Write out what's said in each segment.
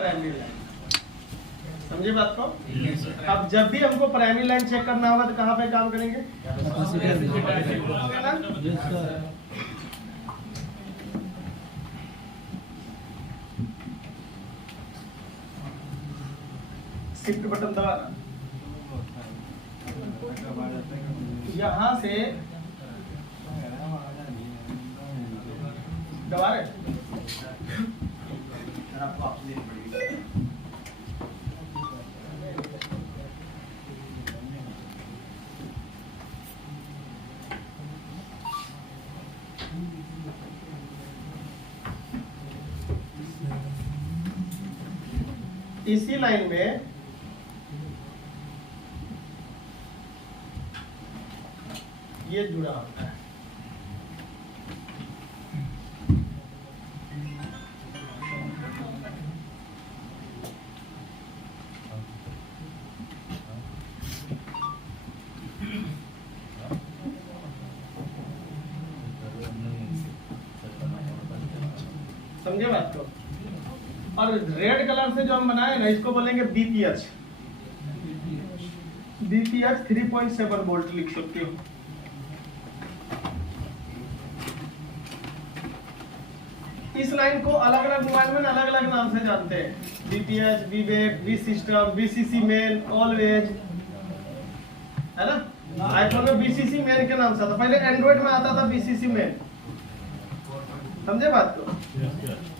Primary line. समझे बात को? अब जब भी हमको प्राइमरी लाइन चेक करना होगा तो कहाँ पे काम करेंगे? शिफ्ट बटन दबाना, यहाँ से दबा रहे इसी लाइन में ये जुड़ा होता है। समझे बात को? और रेड कलर से जो हम बनाए ना इसको बोलेंगे बीपीएच। बीपीएच 3.7 वोल्ट लिख सकते हो। इस लाइन को अलग अलग मोबाइल में अलग अलग नाम से जानते हैं। बीपीएच, बीवेक, B system, BCC main, always, है ना। आईफोन में बीसीसी मेन के नाम से आता, पहले एंड्रॉइड में आता था बीसीसी मेन। समझे बात को?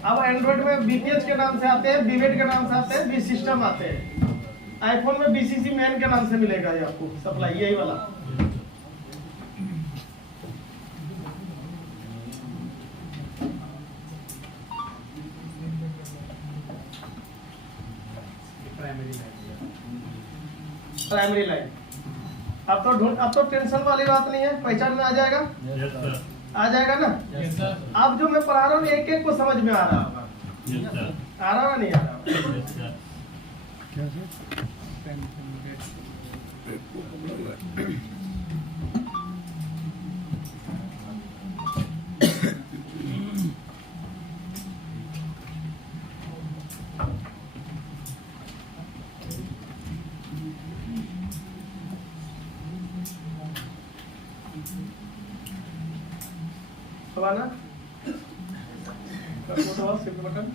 अब एंड्रॉइड में बीपीएच के नाम से आते हैं, बीवेक के नाम से आते हैं, बी सिस्टम आते हैं। आईफोन में बीसीसी मेन के नाम से मिलेगा ये आपको सप्लाई, यही वाला। Primary line. अब तो टेंशन वाली बात नहीं है, पहचान में आ जाएगा। आ जाएगा ना? अब जो मैं पढ़ा रहा हूँ एक एक को समझ में आ रहा होगा। आ रहा है नहीं आ रहा? दबाना शिफ्ट बटन,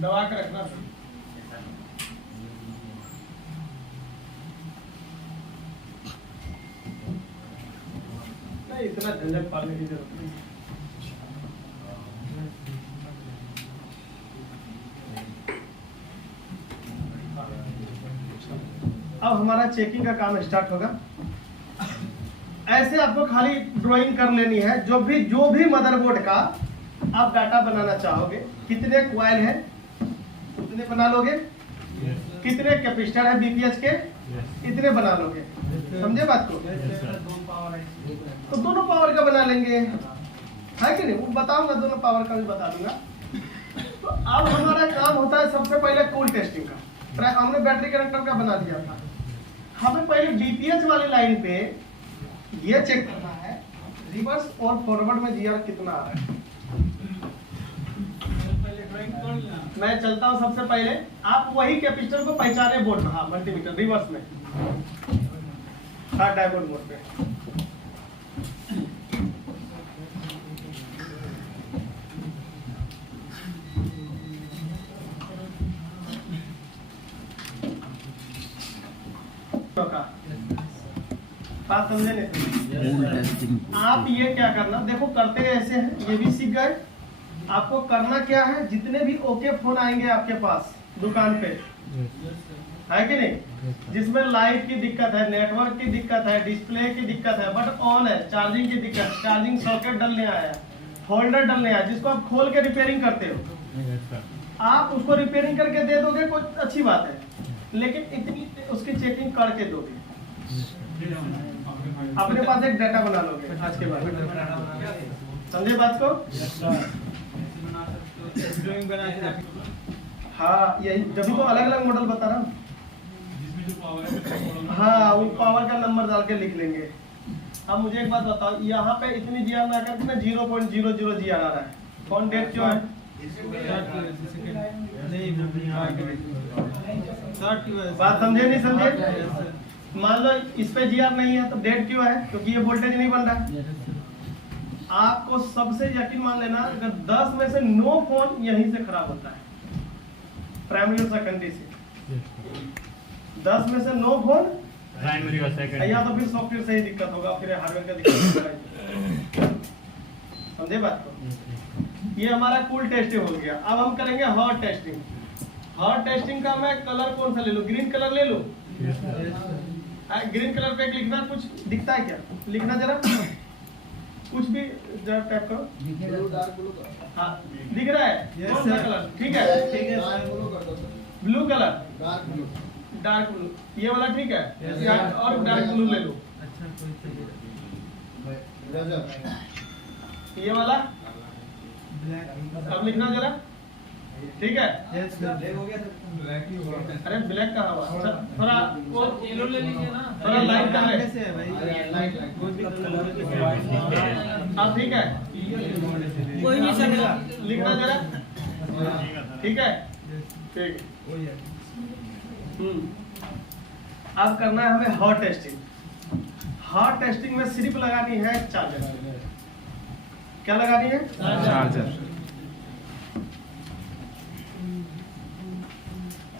दबा कर रखना। नहीं इतना झंझट पालने की जरूरत नहीं। अब हमारा चेकिंग का काम स्टार्ट होगा। ऐसे आपको खाली ड्राइंग कर लेनी है। जो भी मदरबोर्ड का आप डाटा बनाना चाहोगे, कितने कॉइल है उतने बना लोगे, कितने कैपेसिटर है बीपीएच के इतने बना लोगे। समझे बात को? तो दोनों पावर का बना लेंगे, है कि नहीं? वो बताऊंगा, दोनों पावर का भी बता दूंगा। तो अब हमारा काम होता है सबसे पहले कूल टेस्टिंग का। हमने बैटरी कनेक्टर का बना दिया था। हमें पहले बीपीएच वाली लाइन पे ये चेक करना है रिवर्स और फॉरवर्ड में जीआर कितना आ रहा है। मैं चलता हूं सबसे पहले, आप वही कैपेसिटर को पहचाने बोर्ड में। हाँ, मल्टीमीटर रिवर्स में, हाँ डायमंड मोड पे। बात समझे नहीं? आप ये क्या करना, देखो करते ऐसे हैं, ये भी सीख गए। आपको करना क्या है, जितने भी ओके फोन आएंगे आपके पास दुकान पे, है कि नहीं, जिसमें लाइट की दिक्कत है, नेटवर्क की दिक्कत है, डिस्प्ले की दिक्कत है, बट ऑन है, चार्जिंग की दिक्कत, चार्जिंग सॉकेट डलने आया, होल्डर डलने आया, जिसको आप खोल के रिपेयरिंग करते हो, आप उसको रिपेयरिंग करके दे दोगे, कोई अच्छी बात है, लेकिन इतनी उसकी चेकिंग करके दोगे। अपने पास एक डाटा बना लोगे आज के बाद। समझे बात को? हाँ, यही जब तो अलग अलग मॉडल बता रहा हूँ। हाँ, वो पावर का नंबर डाल के लिख लेंगे। अब मुझे एक बात बताओ, यहाँ पे इतनी जी आर ना करके ना 0.00 जी आर आ रहा है, कौन डेट क्यों है? बात समझे नहीं समझे? मान लो इस पे जी आर नहीं है तो डेट क्यों है? क्योंकि ये वोल्टेज नहीं बन रहा है। आपको सबसे यकीन मान लेना, अगर 10 में से 9 फोन यहीं से खराब होता है, प्राइमरी और सेकेंडरी से। 10 में से 9 फोन प्राइमरी और सेकेंडरी, या तो फिर सॉफ्टवेयर से ही दिक्कत होगा, फिर हार्डवेयर का दिक्कत होगा। समझे बात को? ये हमारा कूल टेस्टिंग हो गया। अब हम करेंगे हॉट टेस्टिंग। हॉट टेस्टिंग का मैं कलर कौन सा ले लूं? ग्रीन कलर ले लूं? ग्रीन कलर पे लिखना, कुछ दिखता है क्या? लिखना जरा, कुछ भी जरा टाइप करो। हाँ दिख रहा है? कौन सा कलर? ठीक है, ठीक है। ब्लू कलर, डार्क ब्लू, ये वाला ठीक है? या और डार्क ब्लू ले लो। ये वाला अब लिखना जरा, ठीक है? अरे ब्लैक कहाँ हुआ? थोड़ा येलो ले लीजिए ना, थोड़ा लाइट कलर है भाई। अब ठीक है, कोई नहीं सर, लिखना जरा, ठीक है? ठीक। अब करना है हमें हॉट टेस्टिंग। हॉट टेस्टिंग में सिर्फ लगानी है चार्जर। क्या लगानी है? चार्जर।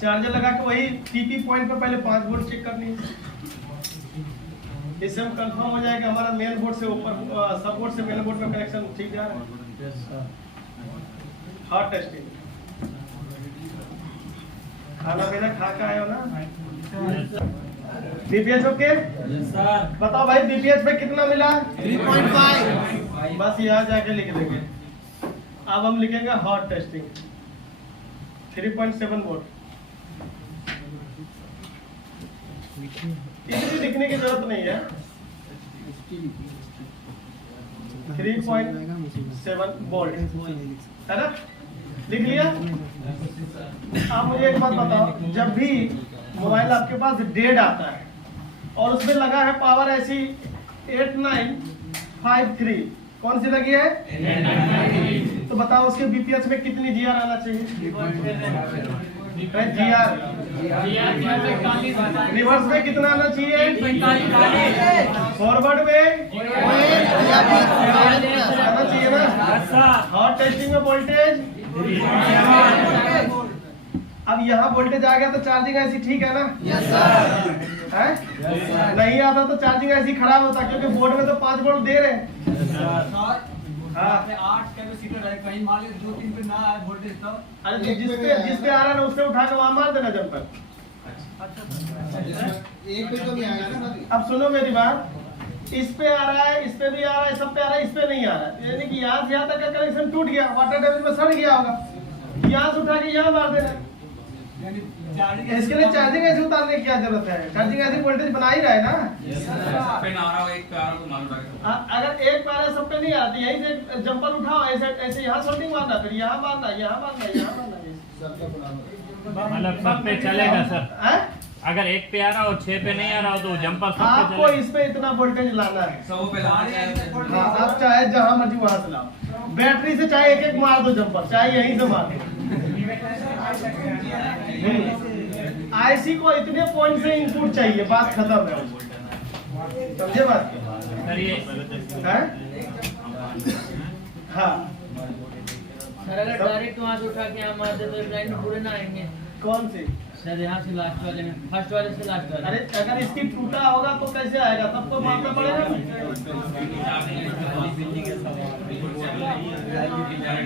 चार्जर लगा के वही टीपी पॉइंट पे पहले 5 वोल्ट चेक करनी है। इससे हम कंफर्म हो जाएगा हमारा मेन बोर्ड से ऊपर, सब बोर्ड से मेन बोर्ड में कनेक्शन ठीक जा रहा है। Hot testing. खाना पीना खा के आए हो ना? BPH okay? बताओ भाई, बीपीएच पे कितना मिला? 3.5। बस यहाँ जाके लिख देंगे। अब हम लिखेंगे हॉट टेस्टिंग 3.7 वोल्ट। इतनी लिखने की जरूरत नहीं है। 3.7 वोल्ट है ना? लिख लिया? आप मुझे एक बात बताओ, जब भी मोबाइल आपके पास डेड आता है और उसमें लगा है पावर ऐसी 8953, कौन सी लगी है? तो बताओ उसके बीपीएच में कितनी जीआर आना चाहिए? जीआर रिवर्स में कितना आना चाहिए? फॉरवर्ड में आना चाहिए ना? हॉट टेस्टिंग में वोल्टेज, अब यहाँ वोल्टेज आ गया तो चार्जिंग ऐसी ठीक है ना? Yes sir. है? नहीं आता तो चार्जिंग ऐसी खराब होता, क्योंकि बोर्ड में तो 5 वोल्ट दे रहे हैं। हाँ 8 कैपेसिटर है, कहीं मान लो 2-3 पे ना आए वोल्टेज तो, अरे तो जिसपे आ रहा है ना उससे उठा के वहां मार देना जंपर। एक पे तो नहीं आएगा ना। अब सुनो मेरी बात, इस पे आ रहा है, इस पे भी आ रहा है, सब पे आ रहा है, इस पे नहीं आ रहा है, यानी कि यहाँ से यहाँ तक का कनेक्शन टूट गया, वाटर डैमेज में सड़ गया होगा, यहाँ से उठा के यहाँ मार देना। इसके लिए चार्जिंग ऐसे उतारने की क्या जरूरत है? चार्जिंग ऐसी वोल्टेज बना ही रहा है ना। अगर एक पे आ रहा है सब पे नहीं आती, यही से जंपर उठाओ, ऐसे ऐसे यहाँ शॉटिंग मारना, फिर यहाँ मारना, यहाँ मारना, यहाँ मारना, मतलब सब पे चलेगा सर। अगर एक पे आ रहा हो 6 पे नहीं आ रहा हो तो जंपर सब पे आपको चलेगा। इस पे इतना वोल्टेज लाना है, सब पे लाना। आप चाहे जहाँ मर्जी वहां से लाओ, बैटरी से चाहे एक एक मार दो जंपर, चाहे यहीं से मार दो। आईसी को इतने पॉइंट से इनपुट चाहिए, बात खत्म है। समझे बात? सर ये हाँ सर, अगर डायरेक्ट वहाँ से उठा के यहाँ मार दे तो लाइन में पूरे ना आएंगे। कौन से? सर यहाँ से लास्ट वाले में, फर्स्ट वाले से लास्ट वाले। अरे अगर इसकी टूटा होगा तो कैसे आएगा? सबको मारना पड़ेगा।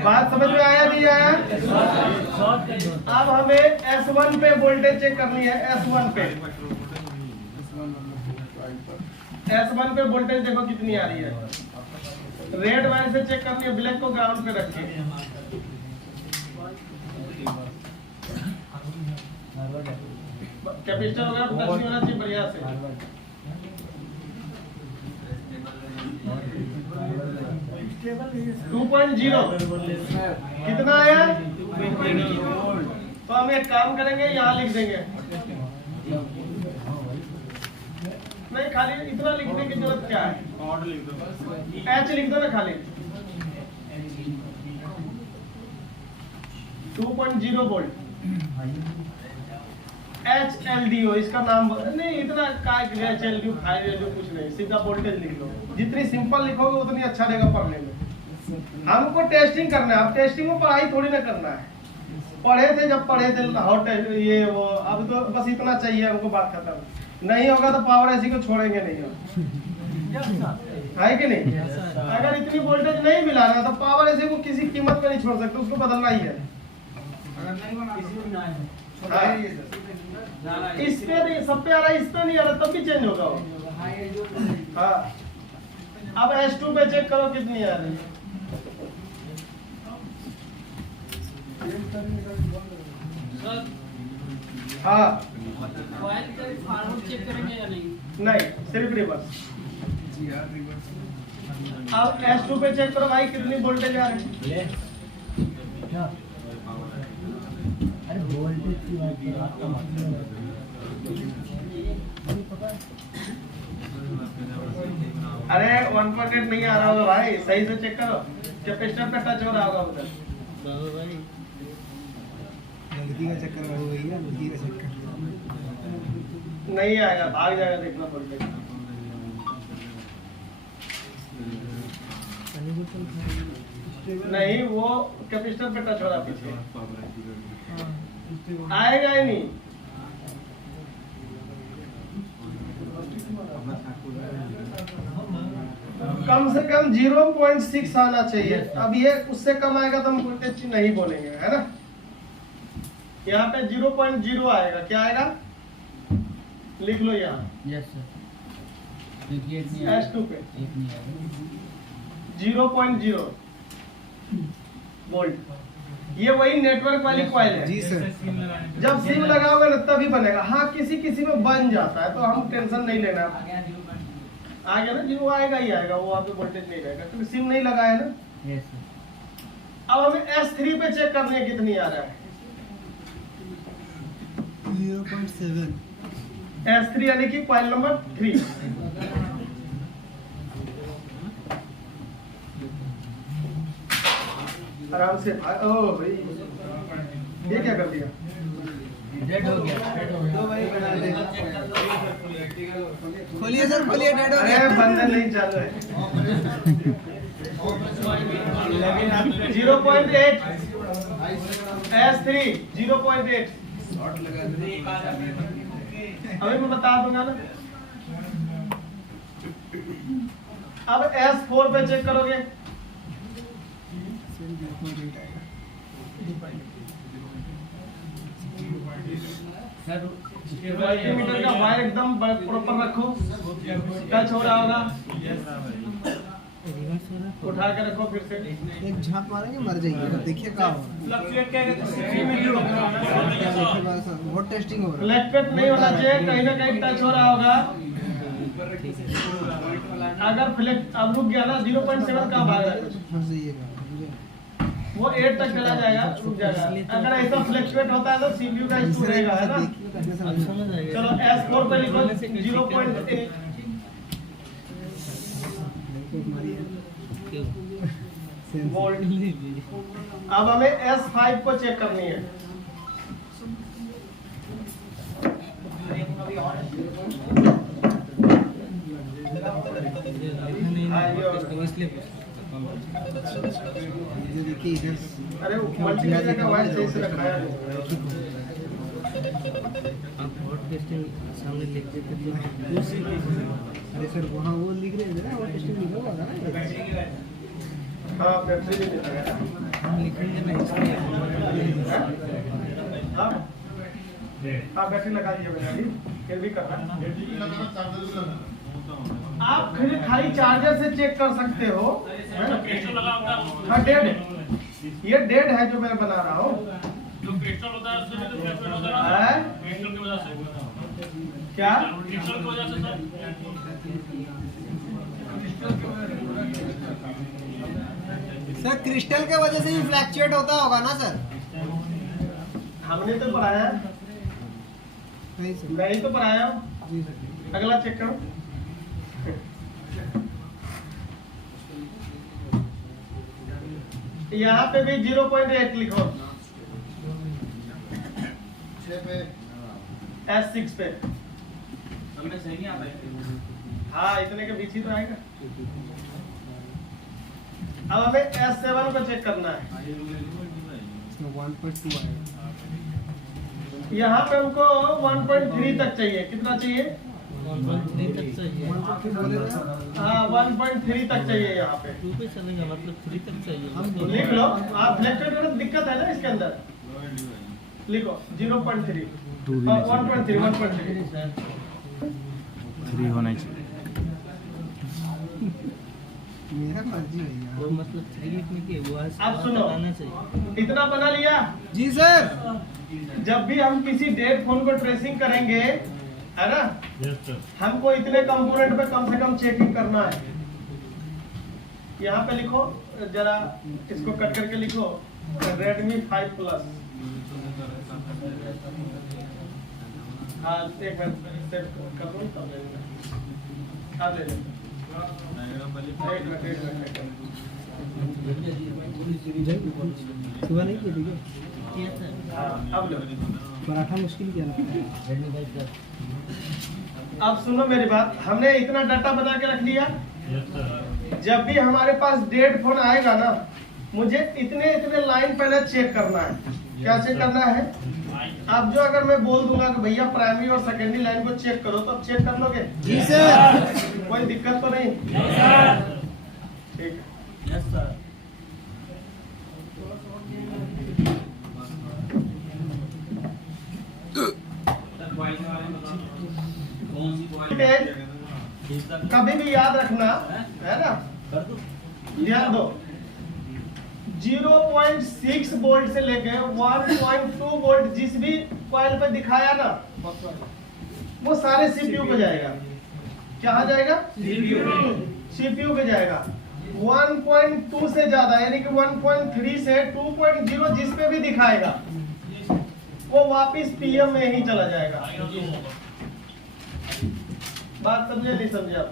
बात समझ में आया नहीं आया? अब हमें S1 पे वोल्टेज चेक करनी है। S1 पे, S1 पे वोल्टेज देखो कितनी आ रही है। रेड वायर से चेक करनी है, ब्लैक को ग्राउंड पे रखिए। कैपेसिटर वगैरह टच होना चाहिए बढ़िया से। टू 2.0 कितना आया? तो हम एक काम करेंगे, यहाँ लिख देंगे। नहीं, खाली इतना लिखने की जरूरत क्या है? एच लिख दो ना खाली। 2.0 वोल्ट HLDO इसका नाम नहीं, इतना काय HLDO कुछ नहीं, सीधा वोल्टेज लिख लो। जितनी सिंपल लिखोगे उतनी अच्छा रहेगा पढ़ने में। हमको टेस्टिंग करना है, अब टेस्टिंग में पढ़ाई थोड़ी ना करना है। पढ़े थे जब पढ़े थे हॉट ये वो, अब तो बस इतना चाहिए हमको, बात खत्म। नहीं होगा तो पावर ऐसी को छोड़ेंगे नहीं हम, है कि नहीं? अगर इतनी वोल्टेज नहीं मिलाना तो पावर ऐसी को किसी कीमत में नहीं छोड़ सकते, उसको बदलना ही है। इस पे नहीं, सब पे आ रहा है, इस पे नहीं आ रहा, तब भी चेंज होगा वो। हाँ, अब S2 पे चेक करो कितनी आ रही है। हाँ, फॉरवर्ड चेक करेंगे या नहीं? नहीं, सिर्फ रिवर्स। अब S2 पे चेक करो भाई कितनी वोल्टेज आ रही है। अरे वोल्टेज की बात कर, आपका मतलब अरे 1.8 नहीं आ रहा होगा भाई, सही से चेक करो, कैपेसिटर पे टच हो रहा होगा उधर। गलती का चक्कर हो गई है, गलती का चक्कर नहीं आएगा, भाग जाएगा, देखना वोल्टेज। नहीं, वो कैपेसिटर पे टच हो रहा पीछे, आएगा ही नहीं। कम से कम 0.6 आना चाहिए। अब ये उससे कम आएगा तो हम वोल्टेज नहीं बोलेंगे, है ना। यहाँ पे 0.0 आएगा, क्या आएगा लिख लो यहाँ। यस सर, देखिए S2 पे 0.0 वोल्ट, ये वही नेटवर्क वाली कॉइल है। जी सर। जब सिम लगाओगे ना तभी बनेगा। हाँ, किसी किसी में बन जाता है तो हम टेंशन नहीं लेना। आ गया ना, जीरो आएगा ही आएगा, वो वहाँ पे वोल्टेज नहीं रहेगा क्योंकि सिम नहीं लगाया ना। Yes sir. अब हमें S3 पे चेक करने कितनी आ रहा है। 0.7 S3 यानी कि कॉइल नंबर 3। आराम से। ओ भाई, ये क्या कर दिया? डेड हो गया, डेड हो गया। दो भाई बना दे। खोलिए सर, खोलिए, डेड हो अरे गया। बंधन नहीं चालू है। 0.8 S3 0.8। अभी मैं बता दूंगा ना। अब S4 पे चेक करोगे। सर मल्टीमीटर का वायर एकदम प्रॉपर रखो, टच हो रहा होगा, उठा के रखो फिर से। एक झांप मारेंगे मर जाएंगे, देखिए क्या होगा। बहुत टेस्टिंग हो रहा है। फ्लैक्चुएट नहीं होना चाहिए, कहीं ना कहीं टच हो रहा होगा। अगर फ्लैक्ट अब रुक गया ना, 0.7 का भाग है, फंस जाइएगा। वो 8 तक चला जाएगा, रुक जाएगा। अगर ऐसा फ्लैक्चुएट होता है तो CPU का इशू रहेगा, है ना। चलो S4 पे लिखो 0.8। वोल्ट। अब हमें S5 को चेक करनी है। देखिए इधर। अरे मल्टीमीटर का वायर सही से रखाया नहीं। आप हॉट टेस्टिंग सामने लिख देते थे। अरे सर वहाँ वो लिख रहे थे ना, वो टेस्टिंग लिखा हुआ था ना। हाँ, बैटरी भी नहीं है। हम लिखेंगे ना इसलिए। हाँ, हाँ, बैटरी लगा दिया मैंने अभी, फिर भी करना। आप खाली चार्जर से चेक कर सकते हो। हाँ, डेड, ये डेड है जो मैं बना रहा हूँ। जो क्रिस्टल होता है उससे भी तो फ्लैक्चुएट होता है है? क्रिस्टल की वजह से। क्या? क्रिस्टल की वजह से सर क्रिस्टल के वजह से ही फ्लैक्चुएट होता होगा ना सर। हमने तो पढ़ाया, नहीं सर। मैं ही तो पढ़ाया। जी सर। अगला चेक करो। यहाँ पे भी 0.8 लिखो, S6 पे। हाँ इतने के बीच ही तो आएगा। अब हमें S7 को चेक करना है। इसमें 1.2 आएगा। यहाँ पे हमको 1.3 तक चाहिए। कितना चाहिए? 1.3 तक चाहिए। हाँ 1.3 तक चाहिए यहाँ पे। 2 पे चलेगा, मतलब 3 तक चाहिए। लिख लो आप, फ्लैक्चुएट में दिक्कत है ना इसके अंदर, लिखो 0.3 1.3 3 होना चाहिए। मेरा मर्जी है यार। वो मतलब 3 लिखने की वो है। अब सुनो, चाहिए। इतना बना लिया। जी सर। जब भी हम किसी डेड फोन को ट्रेसिंग करेंगे, है ना, यस सर। हमको इतने कंपोनेंट पे कम से कम चेकिंग करना है। यहाँ पे लिखो जरा, इसको कट करके लिखो Redmi 5 Plus। हाँ एक मिनट सेट कर दो तब ले लेना। अब ले लेना। एक मिनट। सुबह नहीं किया था हाँ अब लो। पराठा मुश्किल क्या लगता है? अब सुनो मेरी बात, हमने इतना डाटा बना के रख लिया। Yes sir. जब भी हमारे पास डेड फोन आएगा ना, मुझे इतने इतने लाइन पहले चेक करना है। क्या चेक करना है? अब जो अगर मैं बोल दूंगा कि भैया प्राइमरी और सेकेंडरी लाइन को चेक करो, तो अब चेक कर लोगे? जी सर। कोई दिक्कत तो नहीं? ठीक है। Yes sir. ठीक है, कभी भी याद रखना है ना, ध्यान दो, 0.6 वोल्ट से लेके 1.2 वोल्ट जिस भी कॉइल पे दिखाया ना, वो सारे सीपीयू पे जाएगा। क्या जाएगा? सीपीयू पे जाएगा। 1.2 से ज्यादा यानी कि 1.3 से 2.0 जिस पे भी दिखाएगा, वो वापिस पीएम में ही चला जाएगा। बात समझे नहीं समझे आप?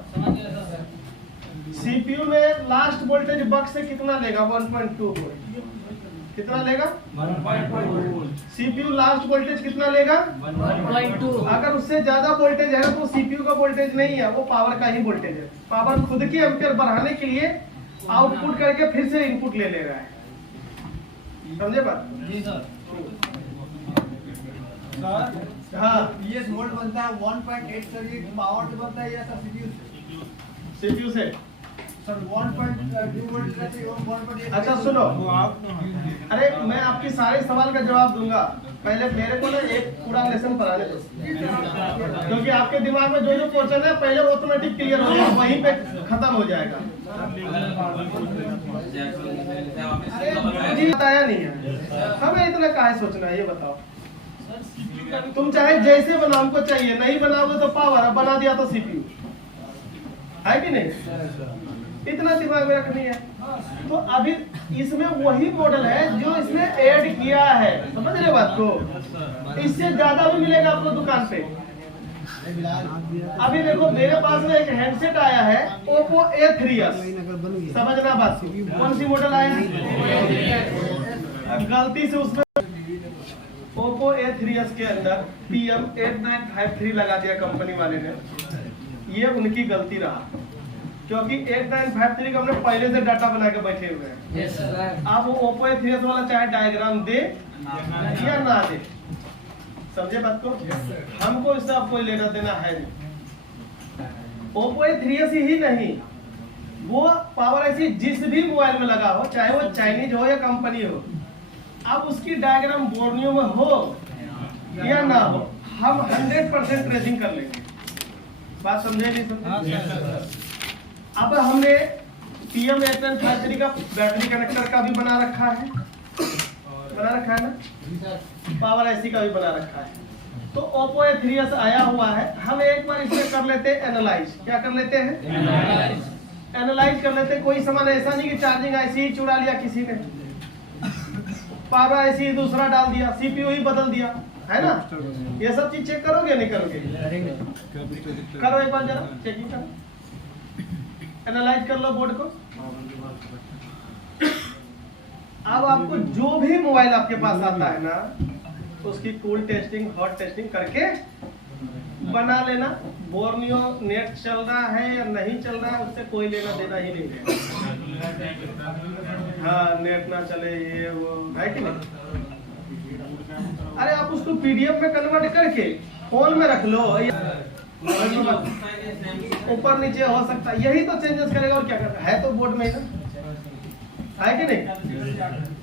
सीपीयू में लास्ट वोल्टेज बक्स से कितना लेगा? 1.2 वोल्ट। कितना लेगा? 1.2। सीपीयू लास्ट वोल्टेज कितना लेगा? 1.2। अगर उससे ज्यादा वोल्टेज है तो सीपीयू का वोल्टेज नहीं है, वो पावर का ही वोल्टेज है। पावर खुद के एम्पियर बढ़ाने के लिए आउटपुट करके फिर से इनपुट ले रहा है। समझे बात? जी सर। हाँ ये वोल्ट बनता है 1.8 सर, ये पावर से बनता है या सर सीपीयू से। सर 1.2 वोल्ट रहते हैं 1.8। अच्छा सुनो, अरे मैं आपकी सारे सवाल का जवाब दूंगा, पहले मेरे को ना एक पूरा लेसन पढ़ाने दो, क्योंकि आपके दिमाग में जो जो क्वेश्चन है पहले ऑटोमेटिक क्लियर हो जाएगा, वहीं पे खत्म हो जाएगा। जी बताया नहीं है, हमें इतना काहे सोचना है ये बताओ? तुम चाहे जैसे बनाओ, हमको चाहिए, नहीं बनाओगे तो पावर, बना दिया तो सीपीयू है कि नहीं? इतना दिमाग में रखनी है। तो अभी इसमें वही मॉडल है जो इसने ऐड किया है, समझ रहे बात को? इससे ज्यादा भी मिलेगा आपको दुकान पे। अभी देखो मेरे पास में एक हैंडसेट आया है Oppo A3s, समझना बात को। कौन सी मॉडल आया है? गलती से उसमें Oppo A3s के अंदर PM8953 लगा दिया कंपनी वाले ने। ये उनकी गलती रहा, क्योंकि 8953 का हमने पहले से डाटा बना के बैठे हुए हैं। Yes sir. आप वो Oppo A3s वाला चाहे डायग्राम दे या ना दे, समझे बात को? हमको इससे अब कोई लेना देना है नहीं। Oppo A3s ही नहीं, वो पावर ऐसी जिस भी मोबाइल में लगा हो, चाहे वो चाइनीज हो या कंपनी हो, अब उसकी डायग्राम बोर्नियो में हो या ना हो, हम 100% ट्रेसिंग कर लेंगे। बात समझे नहीं समझे? अब हमने PM8953 का बैटरी कनेक्टर का भी बना रखा है ना, पावर ऐसी का भी बना रखा है। तो Oppo A3s आया हुआ है, हम एक बार इसे कर लेते हैं एनालाइज। क्या कर लेते हैं? एनालाइज कर लेते हैं। कोई सामान ऐसा नहीं कि चार्जिंग ऐसी ही चुरा लिया किसी ने, पावर ऐसी ही दूसरा डाल दिया, सीपीयू ही बदल दिया, है ना? ये सब चीज चेक करोगे नहीं करोगे? करो एक बार जरा चेकिंग करो, एनालाइज कर लो बोर्ड को। अब आपको जो भी मोबाइल आपके पास आता है ना, उसकी कूल टेस्टिंग, हॉट टेस्टिंग करके बना लेना। बोर्नियो नेट चल रहा है या नहीं चल रहा है, उससे कोई लेना देना ही नहीं है। हाँ, नेट ना चले ये वो है कि नहीं। अरे आप उसको पीडीएफ में कन्वर्ट करके फोन में रख लो, ऊपर नीचे हो सकता है, यही तो चेंजेस करेगा और क्या करेगा, है तो बोर्ड में ही ना, है कि नहीं।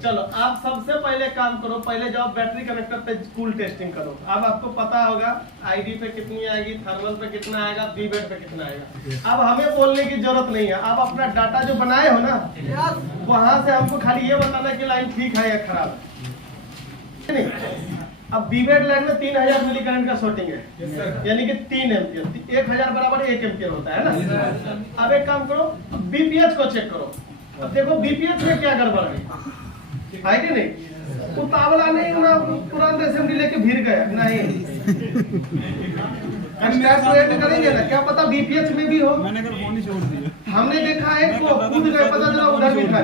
चलो आप सबसे पहले काम करो, पहले जाओ बैटरी कनेक्टर पे कूल टेस्टिंग करो। अब आपको पता होगा आईडी पे कितनी आएगी, थर्मल पे कितना आएगा, बीबेड पे कितना आएगा। अब हमें बोलने की जरूरत नहीं है, आप अपना डाटा जो बनाए हो ना, वहां से हमको खाली ये बताना कि लाइन ठीक है या खराब है। अब बीबेड लाइन में 3000 मिली करंट का शॉर्टिंग है, यानी कि 3 एम्पियर, 1000 बराबर 1 एम्पियर होता है ना। अब एक काम करो, बीपीएच को चेक करो। अब देखो बीपीएच में क्या गड़बड़ है कि नहीं। उतावला नहीं होना, तुरंत असेंबली लेके भीड़ गया नहीं। वेट करेंगे ना, क्या पता बीपीएच में भी हो। मैंने कल फोन ही छोड़ दिया। हमने देखा है को कूद गए, पता चला उधर भी था,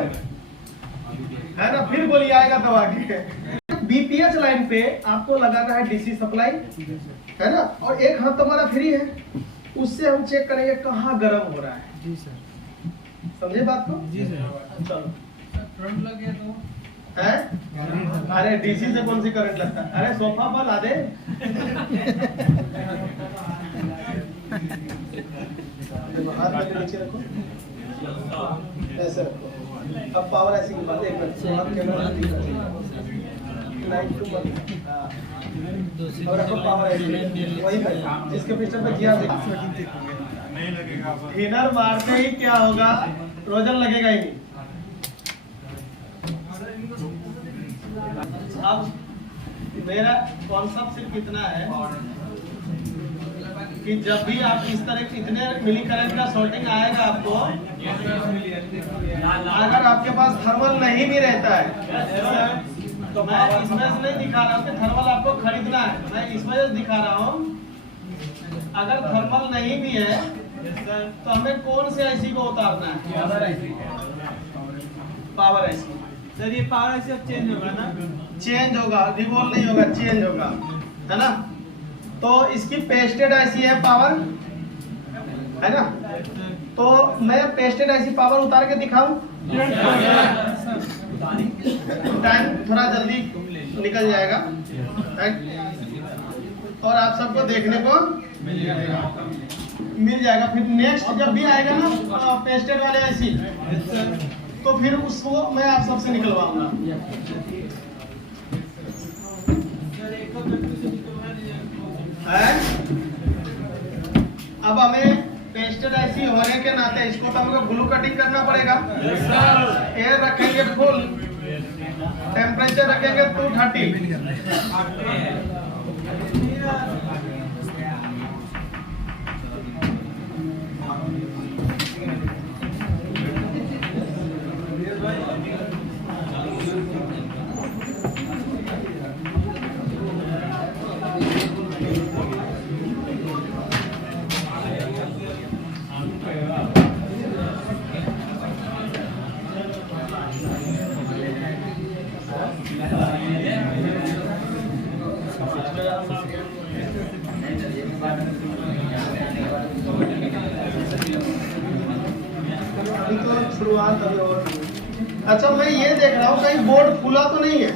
है ना। फिर गोली आएगा दवा के। बीपीएच लाइन पे आपको लगाना है डीसी सप्लाई, है ना, और एक हाथ तुम्हारा फ्री है, उससे हम चेक करेंगे कहाँ गर्म हो रहा है। जी सर, समझे बात को। जी सर। चलो करंट लग गया तो है, अरे डीसी से कौन सी करंट लगता है। अरे सोफा पर ला दे। हाथ में नीचे रखो, ऐसे रखो। अब पावर ऐसी की बात, एक मिनट और रखो पावर ऐसी, वही इसके पिस्टन पे किया नहीं लगेगा। थिनर मारते ही क्या होगा, रोजन लगेगा ही नहीं। अब मेरा कॉन्सेप्ट सिर्फ इतना है कि जब भी आप इस तरह इतने मिली करंट का शॉर्टिंग आएगा आपको, अगर आपके पास थर्मल नहीं भी रहता है, तो मैं इसमें से नहीं दिखा रहा हूँ कि थर्मल आपको खरीदना है, मैं इस वजह से दिखा रहा हूँ। अगर थर्मल नहीं भी है तो हमें कौन से आईसी को उतारना है, पावर आईसी। सर ये पावर आईसी अब चेंज होगा ना, चेंज होगा, रिवॉल्व नहीं होगा, चेंज होगा, है ना। तो इसकी पेस्टेड आईसी है पावर, है ना। तो मैं पेस्टेड आईसी पावर उतार के दिखाऊं, टाइम थोड़ा जल्दी निकल जाएगा और आप सबको देखने को मिल जाएगा। फिर नेक्स्ट जब भी आएगा ना पेस्टेड वाले आईसी, तो फिर उसको मैं आप सबसे निकलवाऊंगा। अब हमें पेस्टेड आईसी होने के नाते इसको तो हमको ग्लू कटिंग करना पड़ेगा। एयर रखेंगे फुल, टेम्परेचर रखेंगे 230। शुरुआत अभी और। अच्छा मैं ये देख रहा हूँ कहीं बोर्ड खुला तो नहीं है।